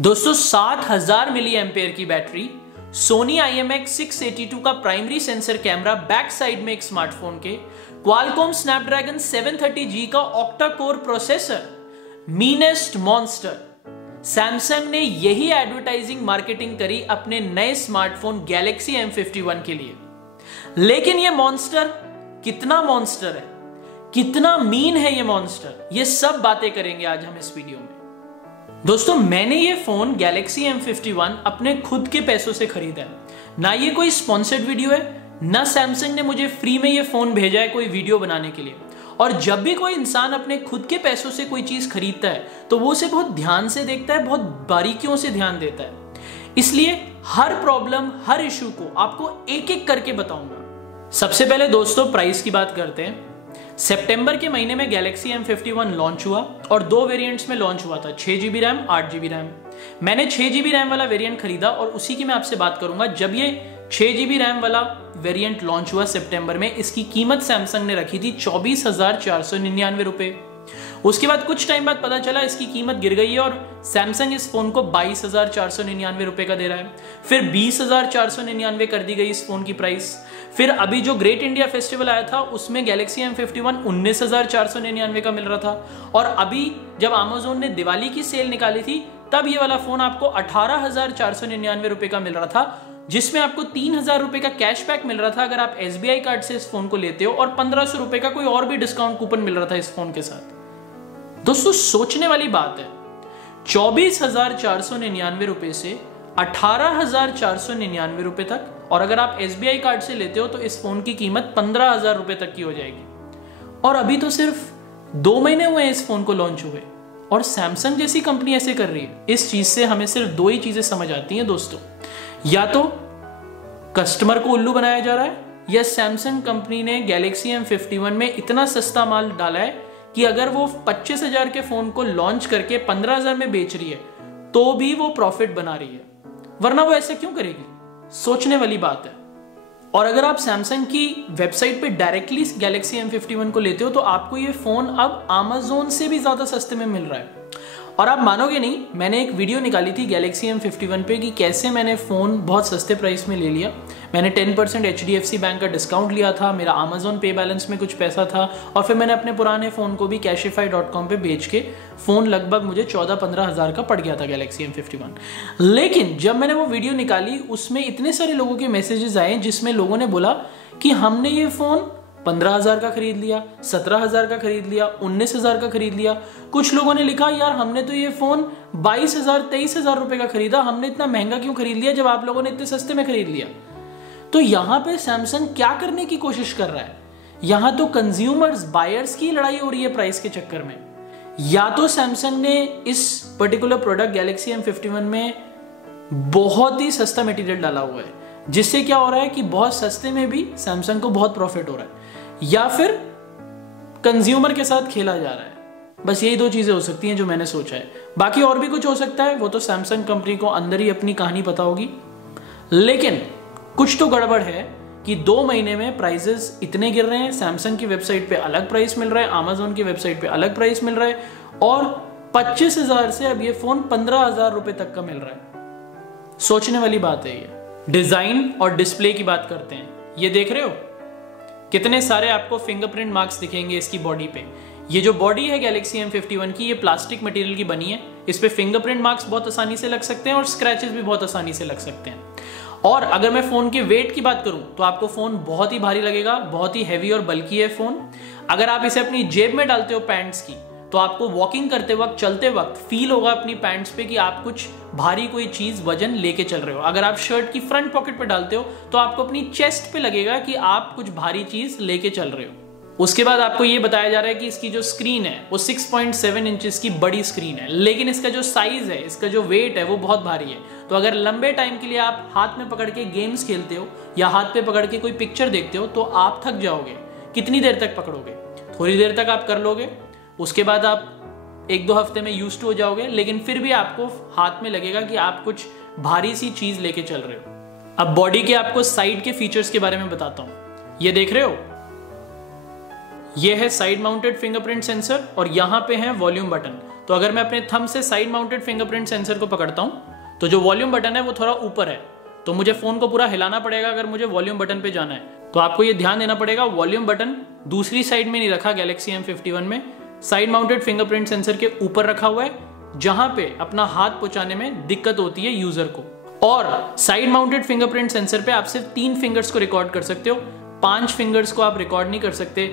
दोस्तों 7000 milliampere की battery, Soni IMX 682 का primary sensor camera, back side में एक स्मार्टफोन के, क्वालकॉम स्नैपड्रैगन 730G का octa core processor, meanest monster. Samsung ने यही एडवर्टाइजिंग मार्केटिंग करी अपने नए स्मार्टफोन गैलेक्सी M51 के लिए। लेकिन ये मॉन्स्टर कितना मॉन्स्टर है, कितना मीन है ये मॉन्स्टर, ये सब बातें करेंगे आज हम इस वीडियो में। दोस्तों मैंने ये फोन गैलेक्सी M51 अपने खुद के पैसों से खरीदा है। ना ये कोई स्पॉन्सर्ड वीडियो है, ना सैमसंग ने मुझे फ्री में ये फोन भेजा है कोई वीडियो बनाने के लिए। और जब भी कोई इंसान अपने खुद के पैसों से कोई चीज खरीदता है तो वो उसे बहुत ध्यान से देखता है, बहुत बारीकियों से ध्यान देता है। इसलिए हर प्रॉब्लम, हर इशू को आपको एक एक करके बताऊंगा। सबसे पहले दोस्तों प्राइस की बात करते हैं। सितंबर के महीने में गैलेक्सी M51 लॉन्च हुआ और दो वेरिएंट्स में लॉन्च हुआ था, 6GB रैम, 8GB रैम। मैंने 6GB रैम वाला वेरिएंट खरीदा और उसी की मैं आपसे बात करूंगा। जब ये 6GB रैम वाला वेरिएंट लॉन्च हुआ सितंबर में, इसकी कीमत सैमसंग ने रखी थी 24,499 रुपए। उसके बाद कुछ टाइम बाद पता चला इसकी कीमत गिर गई है और सैमसंग इस फोन को 22,499 रुपए का दे रहा है। फिर 20,499 कर दी गई इस फोन की प्राइस। फिर अभी जो ग्रेट इंडिया फेस्टिवल आया था उसमें गैलेक्सी M51 19,499 का मिल रहा था। और अभी जब Amazon ने दिवाली की सेल निकाली थी तब ये वाला फोन आपको 18,499 रुपए का मिल रहा था, जिसमें आपको 3,000 रुपए का कैशबैक मिल रहा था अगर आप SBI कार्ड से इस फोन को लेते हो, और 1,500 रुपए का कोई और भी डिस्काउंट कूपन मिल रहा था इस फोन के साथ। दोस्तों सोचने वाली बात है, 24,499 रुपए से 18,499 रुपए तक, और अगर आप SBI कार्ड से लेते हो तो इस फोन की कीमत 15,000 रुपए तक की हो जाएगी। और अभी तो सिर्फ 2 महीने हुए हैं इस फोन को लॉन्च हुए और सैमसंग जैसी कंपनी ऐसे कर रही है। इस चीज से हमें सिर्फ 2 ही चीजें समझ आती हैं दोस्तों, या तो कस्टमर को उल्लू बनाया जा रहा है, या सैमसंग कंपनी ने गैलेक्सी M51 में इतना सस्ता माल डाला है कि अगर वो 25,000 के फोन को लॉन्च करके 15,000 में बेच रही है तो भी वो प्रॉफिट बना रही है, वरना वो ऐसा क्यों करेगी? सोचने वाली बात है। और अगर आप सैमसंग की वेबसाइट पे डायरेक्टली गैलेक्सी M51 को लेते हो तो आपको ये फोन अब Amazon से भी ज्यादा सस्ते में मिल रहा है। और आप मानोगे नहीं, मैंने एक वीडियो निकाली थी गैलेक्सी M51 पे कि कैसे मैंने फोन बहुत सस्ते प्राइस में ले लिया। मैंने 10% HDFC बैंक का डिस्काउंट लिया था, मेरा Amazon पे बैलेंस में कुछ पैसा था, और फिर मैंने अपने पुराने फोन को भी Cashify.com पे बेच के फोन लगभग मुझे 14-15 हज़ार का पड़ गया था गैलेक्सी M51। लेकिन जब मैंने वो वीडियो निकाली उसमें इतने सारे लोगों के मैसेजेस आए जिसमें लोगों ने बोला कि हमने ये फोन 15,000 का खरीद लिया, 17,000 का खरीद लिया, 19,000 का खरीद लिया। कुछ लोगों ने लिखा यार हमने तो ये फोन 22,000 23,000 रुपए का खरीदा, हमने इतना महंगा क्यों खरीद लिया जब आप लोगों ने इतने सस्ते में खरीद लिया। तो यहां पे सैमसंग क्या करने की कोशिश कर रहा है? यहां तो कंज्यूमर्स, बायर्स की लड़ाई हो रही है प्राइस के चक्कर में। या तो सैमसंग ने इस पर्टिकुलर प्रोडक्ट गैलेक्सी M51 में बहुत ही सस्ता मटेरियल डाला हुआ है, जिससे क्या हो रहा है कि बहुत सस्ते में भी सैमसंग को बहुत प्रॉफिट हो रहा है, या फिर कंज्यूमर के साथ खेला जा रहा है। बस यही 2 चीजें हो सकती हैं जो मैंने सोचा है। बाकी और भी कुछ हो सकता है, वो तो सैमसंग कंपनी को अंदर ही अपनी कहानी पता होगी। लेकिन कुछ तो गड़बड़ है कि 2 महीने में प्राइसेस इतने गिर रहे हैं। सैमसंग की वेबसाइट पे अलग प्राइस मिल रहा है, Amazon की वेबसाइट पे अलग प्राइस मिल रहा है, और 25,000 से अब ये फोन 15,000 रुपए तक का मिल रहा है। सोचने वाली बात है ये। डिजाइन और डिस्प्ले की बात करते हैं। ये देख रहे हो कितने सारे आपको फिंगरप्रिंट मार्क्स दिखेंगे इसकी बॉडी पे। ये जो बॉडी है गैलेक्सी M51 की, ये प्लास्टिक मटेरियल की बनी है। इस पे फिंगरप्रिंट मार्क्स बहुत आसानी से लग सकते हैं और स्क्रैचेस भी बहुत आसानी से लग सकते हैं। और अगर मैं फोन के वेट की बात करूं तो आपको फोन बहुत ही भारी लगेगा, बहुत ही हैवी और बल्की है फोन। अगर आप इसे अपनी जेब में डालते हो पैंट्स की तो आपको वॉकिंग करते वक्त, चलते वक्त फील होगा अपनी पैंट्स पे कि आप कुछ भारी कोई चीज, वजन लेके चल रहे हो। अगर आप शर्ट की फ्रंट पॉकेट पे डालते हो तो आपको अपनी चेस्ट पे लगेगा कि आप कुछ भारी चीज लेके चल रहे हो। उसके बाद आपको ये बताया जा रहा है कि इसकी जो स्क्रीन है वो 6.7 इंचेस की बड़ी स्क्रीन है, लेकिन इसका जो साइज है, इसका जो वेट है वो बहुत भारी है। तो अगर लंबे टाइम के लिए आप हाथ में पकड़ के गेम्स खेलते हो या हाथ पे पकड़ के कोई पिक्चर देखते हो तो आप थक जाओगे। कितनी देर तक पकड़ोगे? थोड़ी देर तक आप कर लोगे, उसके बाद आप 1-2 हफ्ते में यूज्ड हो जाओगे, लेकिन फिर भी आपको हाथ में लगेगा कि आप कुछ भारी सी चीज लेके चल रहे हो। अब बॉडी के आपको साइड के फीचर्स के बारे में बताता हूं। ये देख रहे हो, ये है साइड माउंटेड फिंगरप्रिंट सेंसर और यहां पे है वॉल्यूम बटन। तो अगर मैं अपने थंब से साइड माउंटेड फिंगरप्रिंट सेंसर को पकड़ता हूँ तो जो वॉल्यूम बटन है वो थोड़ा ऊपर है, तो मुझे फोन को पूरा हिलाना पड़ेगा अगर मुझे वॉल्यूम बटन पे जाना है। तो आपको ये ध्यान देना पड़ेगा, वॉल्यूम बटन दूसरी साइड में नहीं रखा गैलेक्सी M51 में, साइड माउंटेड फिंगरप्रिंट सेंसर के ऊपर रखा हुआ है, जहां पे अपना हाथ पहुंचाने में दिक्कत होती है यूजर को। और साइड माउंटेड फिंगरप्रिंट सेंसर पे आप सिर्फ 3 फिंगर्स को रिकॉर्ड कर सकते हो, 5 फिंगर्स को आप रिकॉर्ड नहीं कर सकते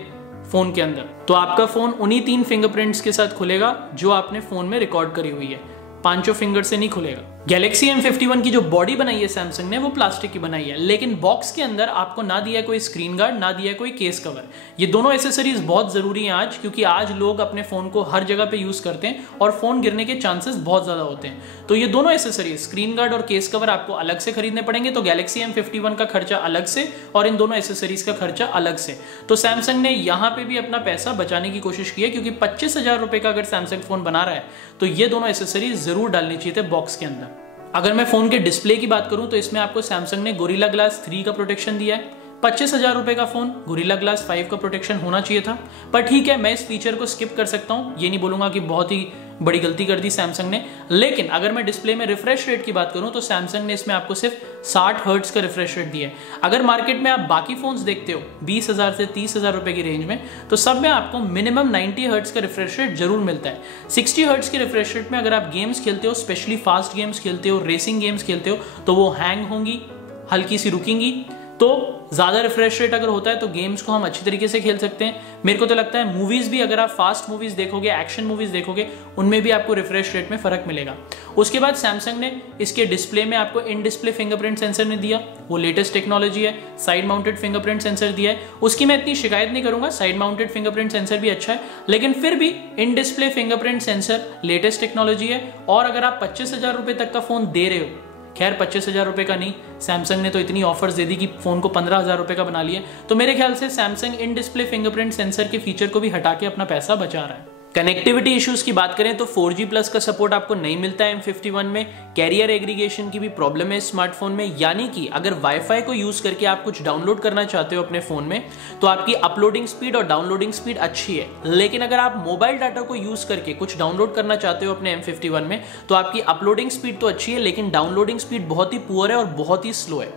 फोन के अंदर। तो आपका फोन उन्हीं 3 फिंगरप्रिंट्स के साथ खुलेगा जो आपने फोन में रिकॉर्ड करी हुई है, 5 फिंगर से नहीं खुलेगा। गैलेक्सी M51 की जो बॉडी बनाई है सैमसंग ने वो प्लास्टिक की बनाई है, लेकिन बॉक्स के अंदर आपको ना दिया है कोई स्क्रीन गार्ड, ना दिया है कोई केस कवर। ये दोनों एसेसरीज बहुत जरूरी हैं आज, क्योंकि आज लोग अपने फोन को हर जगह पे यूज करते हैं और फोन गिरने के चांसेस बहुत ज्यादा होते हैं। तो ये दोनों एसेसरीज, स्क्रीन गार्ड और केस कवर, आपको अलग से खरीदने पड़ेंगे। तो गैलेक्सी M51 का खर्चा अलग से और इन दोनों एसेसरीज का खर्चा अलग से। तो सैमसंग ने यहाँ पे भी अपना पैसा बचाने की कोशिश की है, क्योंकि 25,000 रुपए का अगर सैमसंग फोन बना रहा है तो ये दोनों एसेसरीज जरूर डालनी चाहिए थे बॉक्स के अंदर। अगर मैं फोन के डिस्प्ले की बात करूं तो इसमें आपको सैमसंग ने गोरिल्ला ग्लास 3 का प्रोटेक्शन दिया है। 25,000 रुपए का फोन, गोरिल्ला ग्लास 5 का प्रोटेक्शन होना चाहिए था, पर ठीक है, मैं इस फीचर को स्किप कर सकता हूं। ये नहीं बोलूंगा कि बहुत ही बड़ी गलती कर दी सैमसंग ने। लेकिन अगर मैं डिस्प्ले में रिफ्रेश रेट की बात करूं तो सैमसंग ने इसमें आपको सिर्फ 60 हर्ट्ज का रिफ्रेश रेट दिया है। अगर मार्केट में आप बाकी फोन्स देखते हो 20,000 से 30,000 रुपए की रेंज में, तो सब में आपको मिनिमम 90 हर्ट्ज का रिफ्रेश रेट जरूर मिलता है। 60 हर्ट्ज के रिफ्रेश रेट में अगर आप गेम्स खेलते हो, स्पेशली फास्ट गेम्स खेलते हो, रेसिंग गेम्स खेलते हो, तो वो हैंग होंगी, हल्की सी रुकेंगी। तो ज्यादा रिफ्रेश रेट अगर होता है तो गेम्स को हम अच्छी तरीके से खेल सकते हैं। मेरे को तो लगता है मूवीज भी, अगर आप फास्ट मूवीज देखोगे, एक्शन मूवीज देखोगे, उनमें भी आपको रिफ्रेश रेट में फर्क मिलेगा। उसके बाद सैमसंग ने इसके डिस्प्ले में आपको इन डिस्प्ले फिंगरप्रिंट सेंसर ने दिया, वो लेटेस्ट टेक्नोलॉजी है। साइड माउंटेड फिंगरप्रिंट सेंसर दिया है, उसकी मैं इतनी शिकायत नहीं करूंगा, साइड माउंटेड फिंगरप्रिंट सेंसर भी अच्छा है, लेकिन फिर भी in display fingerprint sensor latest technology है। और अगर आप 25,000 रुपए तक का फोन दे रहे हो, खैर 25,000 रुपए का नहीं, सैमसंग ने तो इतनी ऑफर्स दे दी कि फोन को 15,000 रुपए का बना लिया, तो मेरे ख्याल से Samsung in display fingerprint sensor के फीचर को भी हटा के अपना पैसा बचा रहा है। कनेक्टिविटी इश्यूज की बात करें तो 4G+ का सपोर्ट आपको नहीं मिलता है M51 में। कैरियर एग्रीगेशन की भी प्रॉब्लम है स्मार्टफोन में, यानी कि अगर वाईफाई को यूज करके आप कुछ डाउनलोड करना चाहते हो अपने फोन में तो आपकी अपलोडिंग स्पीड और डाउनलोडिंग स्पीड अच्छी है, लेकिन अगर आप मोबाइल डाटा को यूज करके कुछ डाउनलोड करना चाहते हो अपने M51 में तो आपकी अपलोडिंग स्पीड तो अच्छी है, लेकिन डाउनलोडिंग स्पीड बहुत ही पुअर है और बहुत ही स्लो है।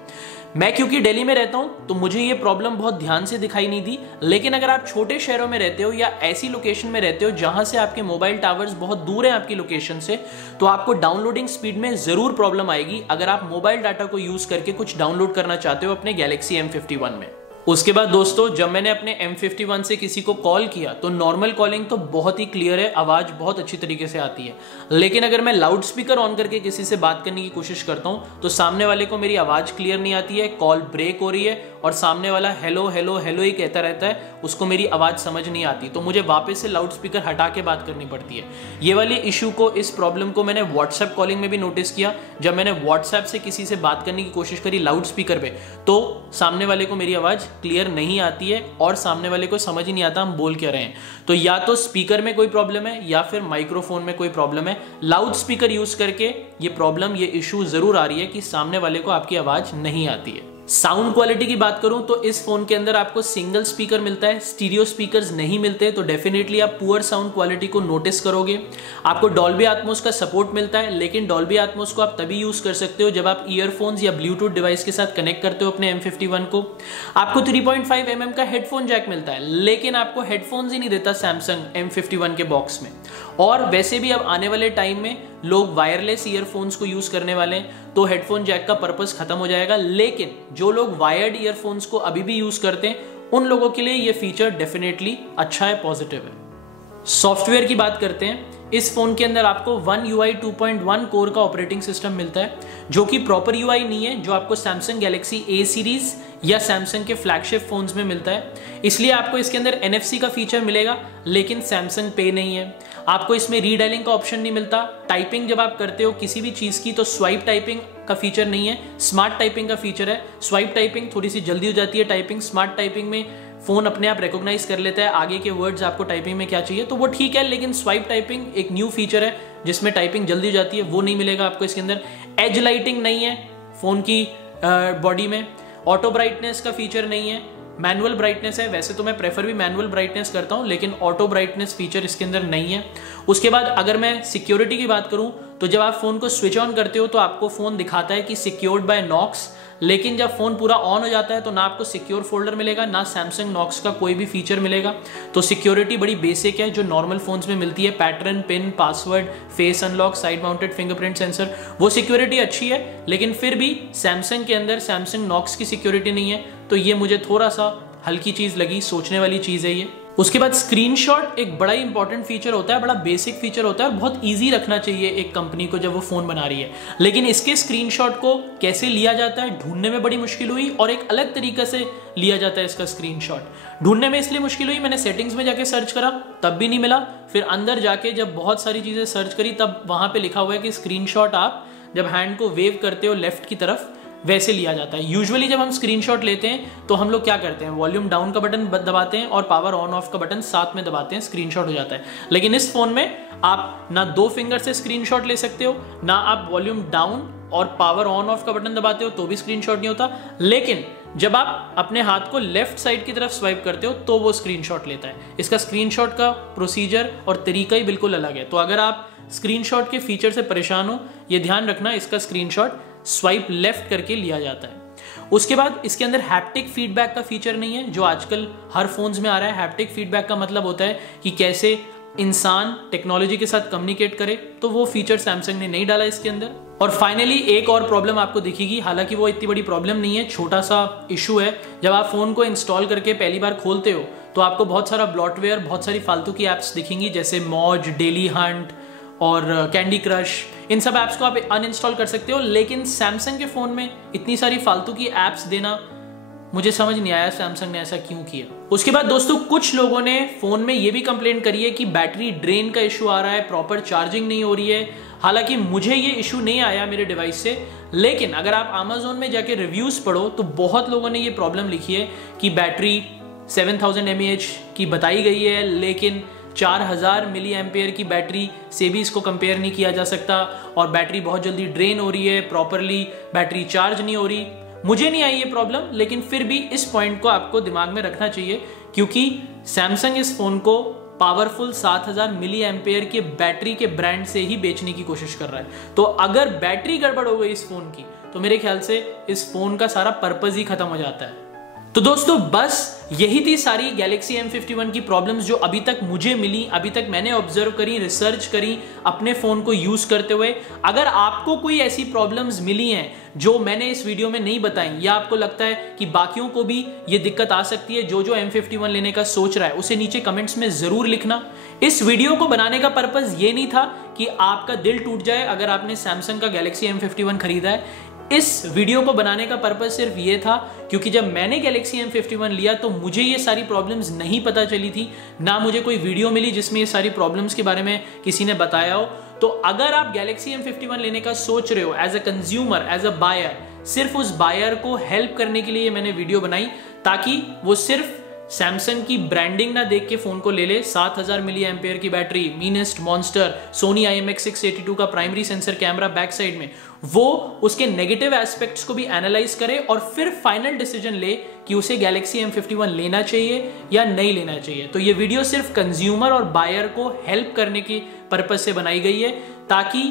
मैं क्योंकि दिल्ली में रहता हूं तो मुझे ये प्रॉब्लम बहुत ध्यान से दिखाई नहीं दी, लेकिन अगर आप छोटे शहरों में रहते हो या ऐसी लोकेशन में रहते हो जहां से आपके मोबाइल टावर्स बहुत दूर हैं आपकी लोकेशन से, तो आपको डाउनलोडिंग स्पीड में जरूर प्रॉब्लम आएगी अगर आप मोबाइल डाटा को यूज करके कुछ डाउनलोड करना चाहते हो अपने गैलेक्सी M51 में। उसके बाद दोस्तों, जब मैंने अपने M51 से किसी को कॉल किया तो नॉर्मल कॉलिंग तो बहुत ही क्लियर है, आवाज बहुत अच्छी तरीके से आती है, लेकिन अगर मैं लाउड स्पीकर ऑन करके किसी से बात करने की कोशिश करता हूं तो सामने वाले को मेरी आवाज क्लियर नहीं आती है, कॉल ब्रेक हो रही है और सामने वाला हेलो हेलो हेलो ही कहता रहता है, उसको मेरी आवाज समझ नहीं आती, तो मुझे वापस से लाउड स्पीकर हटा के बात करनी पड़ती है। ये वाली इशू को, इस प्रॉब्लम को मैंने व्हाट्सएप कॉलिंग में भी नोटिस किया। जब मैंने व्हाट्सएप से किसी से बात करने की कोशिश करी लाउड स्पीकर पे, तो सामने वाले को मेरी आवाज क्लियर नहीं आती है और सामने वाले को समझ ही नहीं आता हम बोल क्या रहे हैं। तो या तो स्पीकर में कोई प्रॉब्लम है या फिर माइक्रोफोन में कोई प्रॉब्लम है। लाउड स्पीकर यूज करके ये प्रॉब्लम, ये इशू जरूर आ रही है कि सामने वाले को आपकी आवाज नहीं आती है। साउंड क्वालिटी की बात करूं तो इस फोन के अंदर आपको सिंगल स्पीकर मिलता है, स्टीरियो स्पीकर्स नहीं मिलते, तो डेफिनेटली आप पुअर साउंड क्वालिटी को नोटिस करोगे। आपको डॉल्बी एटमॉस का सपोर्ट मिलता है, लेकिन डॉल्बी एटमॉस को आप तभी यूज कर सकते हो जब आप ईयरफोन्स या ब्लूटूथ डिवाइस के साथ कनेक्ट करते हो अपने M51 को। आपको 3.5 mm का हेडफोन जैक मिलता है, लेकिन आपको हेडफोन्स ही नहीं देता सैमसंग M51 के बॉक्स में। और वैसे भी अब आने वाले टाइम में लोग वायरलेस ईयरफोन्स को यूज करने वाले हैं, तो हेडफोन जैक का पर्पस खत्म हो जाएगा। लेकिन जो लोग वायर्ड ईयरफोन्स को अभी भी यूज करते हैं उन लोगों के लिए ये फीचर डेफिनेटली अच्छा है, पॉजिटिव है। सॉफ्टवेयर की बात करते हैं, इस फोन के अंदर आपको One UI 2.1 कोर का ऑपरेटिंग सिस्टम मिलता है, जो कि प्रॉपर UI नहीं है जो आपको सैमसंग गैलेक्सी A सीरीज या सैमसंग के फ्लैगशिप फोन्स में मिलता है। इसलिए आपको इसके अंदर NFC का फीचर मिलेगा, लेकिन सैमसंग पे नहीं है। आपको इसमें रीडायलिंग का ऑप्शन नहीं मिलता। टाइपिंग जब आप करते हो किसी भी चीज की तो स्वाइप टाइपिंग का फीचर नहीं है, स्मार्ट टाइपिंग का फीचर है। स्वाइप टाइपिंग थोड़ी सी जल्दी हो जाती है, टाइपिंग स्मार्ट टाइपिंग में फोन अपने आप रिकॉग्नाइज कर लेता है आगे के वर्ड्स आपको टाइपिंग में क्या चाहिए, तो वो ठीक है, लेकिन स्वाइप टाइपिंग एक न्यू फीचर है जिसमें टाइपिंग जल्दी हो जाती है, वो नहीं मिलेगा आपको इसके अंदर। एज लाइटिंग नहीं है फोन की बॉडी में, ऑटो ब्राइटनेस का फीचर नहीं है, मैनुअल ब्राइटनेस है। वैसे तो मैं प्रेफर भी मैनुअल ब्राइटनेस करता हूं, लेकिन ऑटो ब्राइटनेस फीचर इसके अंदर नहीं है। उसके बाद अगर मैं सिक्योरिटी की बात करूं तो जब आप फोन को स्विच ऑन करते हो तो आपको फोन दिखाता है कि सिक्योर्ड बाय नॉक्स, लेकिन जब फोन पूरा ऑन हो जाता है तो ना आपको सिक्योर फोल्डर मिलेगा, ना सैमसंग नॉक्स का कोई भी फीचर मिलेगा। तो सिक्योरिटी बड़ी बेसिक है जो नॉर्मल फोन्स में मिलती है, pattern, pin, password, face unlock, side mounted fingerprint sensor, वो सिक्योरिटी अच्छी है। लेकिन फिर भी सैमसंग के अंदर सैमसंग नॉक्स की सिक्योरिटी नहीं है, तो ये मुझे थोड़ा सा हल्की चीज लगी, सोचने वाली चीज है ये। उसके बाद स्क्रीनशॉट एक बड़ा इंपॉर्टेंट फीचर होता है, बड़ा बेसिक फीचर होता है और बहुत इजी रखना चाहिए एक कंपनी को जब वो फोन बना रही है। लेकिन इसके स्क्रीनशॉट को कैसे लिया जाता है ढूंढने में बड़ी मुश्किल हुई, और एक अलग तरीके से लिया जाता है इसका स्क्रीनशॉट ढूंढने में इसलिए मुश्किल हुई, मैंने सेटिंग्स में जाके सर्च करा तब भी नहीं मिला, फिर अंदर जाके जब बहुत सारी चीजें सर्च करी तब वहां पे लिखा हुआ है कि स्क्रीनशॉट आप जब हैंड को वेव करते हो लेफ्ट की तरफ वैसे लिया जाता है। यूजुअली जब हम स्क्रीनशॉट लेते हैं तो हम लोग क्या करते हैं, वॉल्यूम डाउन का बटन दबाते हैं और पावर ऑन ऑफ का बटन साथ में दबाते हैं, स्क्रीनशॉट हो जाता है। लेकिन इस फोन में आप ना 2 फिंगर से स्क्रीनशॉट ले सकते हो, ना आप वॉल्यूम डाउन और पावर ऑन ऑफ का बटन दबाते हो तो भी स्क्रीनशॉट नहीं होता। लेकिन जब आप अपने हाथ को लेफ्ट साइड की तरफ स्वाइप करते हो तो वो स्क्रीनशॉट लेता है। इसका स्क्रीनशॉट का प्रोसीजर और तरीका ही बिल्कुल अलग है। तो अगर आप स्क्रीनशॉट के फीचर से परेशान हो, ये ध्यान रखना, इसका स्क्रीनशॉट स्वाइप लेफ्ट करके लिया जाता है। उसके बाद इसके अंदर हैप्टिक फीडबैक का फीचर नहीं है जो आजकल हर फोन्स में आ रहा है। हैप्टिक फीडबैक का मतलब होता है कि कैसे इंसान टेक्नोलॉजी के साथ कम्युनिकेट करे, तो वो फीचर सैमसंग ने नहीं डाला इसके अंदर। और फाइनली एक और प्रॉब्लम आपको दिखेगी, हालांकि वो इतनी बड़ी प्रॉब्लम नहीं है, छोटा सा इशू है। जब आप फोन को इंस्टॉल करके पहली बार खोलते हो तो आपको बहुत सारा ब्लॉटवेयर, बहुत सारी फालतू की एप्स दिखेंगी जैसे मौज, डेली हंट और कैंडी क्रश। इन सब ऐप्स को आप अनइंस्टॉल कर सकते हो, लेकिन सैमसंग के फोन में इतनी सारी फालतू की ऐप्स देना मुझे समझ नहीं आया सैमसंग ने ऐसा क्यों किया। उसके बाद दोस्तों कुछ लोगों ने फोन में ये भी कंप्लेंट करी है कि बैटरी ड्रेन का इशू आ रहा है, प्रॉपर चार्जिंग नहीं हो रही है। हालांकि मुझे ये इशू नहीं आया मेरे डिवाइस से, लेकिन अगर आप Amazon में जाके रिव्यूज पढ़ो तो बहुत लोगों ने ये प्रॉब्लम लिखी है कि बैटरी 7000 mAh की बताई गई है, लेकिन 4000 मिली एम्पेयर की बैटरी से भी इसको कंपेयर नहीं किया जा सकता, और बैटरी बहुत जल्दी ड्रेन हो रही है, प्रॉपरली बैटरी चार्ज नहीं हो रही। मुझे नहीं आई ये प्रॉब्लम, लेकिन फिर भी इस पॉइंट को आपको दिमाग में रखना चाहिए, क्योंकि सैमसंग इस फोन को पावरफुल 7000 मिली एम्पेयर के बैटरी के ब्रांड से ही बेचने की कोशिश कर रहा है। तो अगर बैटरी गड़बड़ हो गई इस फोन की तो मेरे ख्याल से इस फोन का सारा पर्पज ही खत्म हो जाता है। तो दोस्तों बस यही थी सारी गैलेक्सी M51 की प्रॉब्लम्स जो अभी तक मुझे मिली, अभी तक मैंने ऑब्जर्व करी, रिसर्च करी अपने फोन को यूज करते हुए। अगर आपको कोई ऐसी प्रॉब्लम्स मिली हैं जो मैंने इस वीडियो में नहीं बताई, या आपको लगता है कि बाकियों को भी ये दिक्कत आ सकती है, जो M51 लेने का सोच रहा है, उसे नीचे कमेंट्स में जरूर लिखना। इस वीडियो को बनाने का पर्पज ये नहीं था कि आपका दिल टूट जाए अगर आपने सैमसंग का गैलेक्सी M51 खरीदा है। इस वीडियो को बनाने का पर्पस सिर्फ ये था क्योंकि जब मैंने गैलेक्सी M51 लिया तो मुझे ये सारी प्रॉब्लम्स नहीं पता चली थी, ना मुझे कोई वीडियो मिली जिसमें ये सारी प्रॉब्लम्स के बारे में किसी ने बताया हो। तो अगर आप गैलेक्सी M51 लेने का सोच रहे हो as a consumer, as a buyer, सिर्फ उस बायर को हेल्प करने के लिए मैंने वीडियो बनाई, ताकि वो सिर्फ सैमसंग की ब्रांडिंग ना देख के फोन को ले ले। 7000 मिली एम्पेयर की battery, meanest monster, Sony IMX682 का primary sensor camera back side में, वो उसके नेगेटिव एस्पेक्ट्स को भी एनालाइज करे और फिर फाइनल डिसीजन ले कि उसे गैलेक्सी M51 लेना चाहिए या नहीं लेना चाहिए। तो ये वीडियो सिर्फ कंज्यूमर और बायर को हेल्प करने के पर्पज से बनाई गई है, ताकि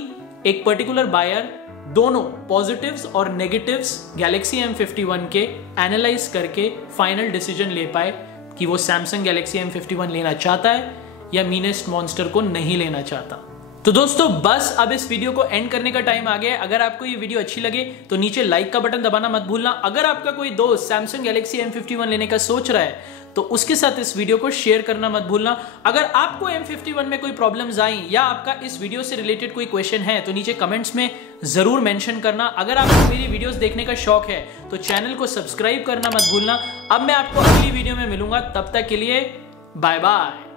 एक पर्टिकुलर बायर दोनों पॉजिटिव्स और नेगेटिव्स गैलेक्सी M51 के एनालाइज करके फाइनल डिसीजन ले पाए कि वो सैमसंग गैलेक्सी M51 लेना चाहता है या मीनेस्ट मॉन्स्टर को नहीं लेना चाहता। तो दोस्तों बस अब इस वीडियो को एंड करने का टाइम आ गया है। अगर आपको ये वीडियो अच्छी लगे तो नीचे लाइक का बटन दबाना मत भूलना। अगर आपका कोई दोस्त सैमसंग गैलेक्सी M51 लेने का सोच रहा है तो उसके साथ इस वीडियो को शेयर करना मत भूलना। अगर आपको M51 में कोई प्रॉब्लम्स आई या आपका इस वीडियो से रिलेटेड कोई क्वेश्चन है तो नीचे कमेंट्स में जरूर मेंशन करना। अगर आपको मेरी वीडियोस देखने का शौक है तो चैनल को सब्सक्राइब करना मत भूलना। अब मैं आपको अगली वीडियो में मिलूंगा, तब तक के लिए बाय बाय।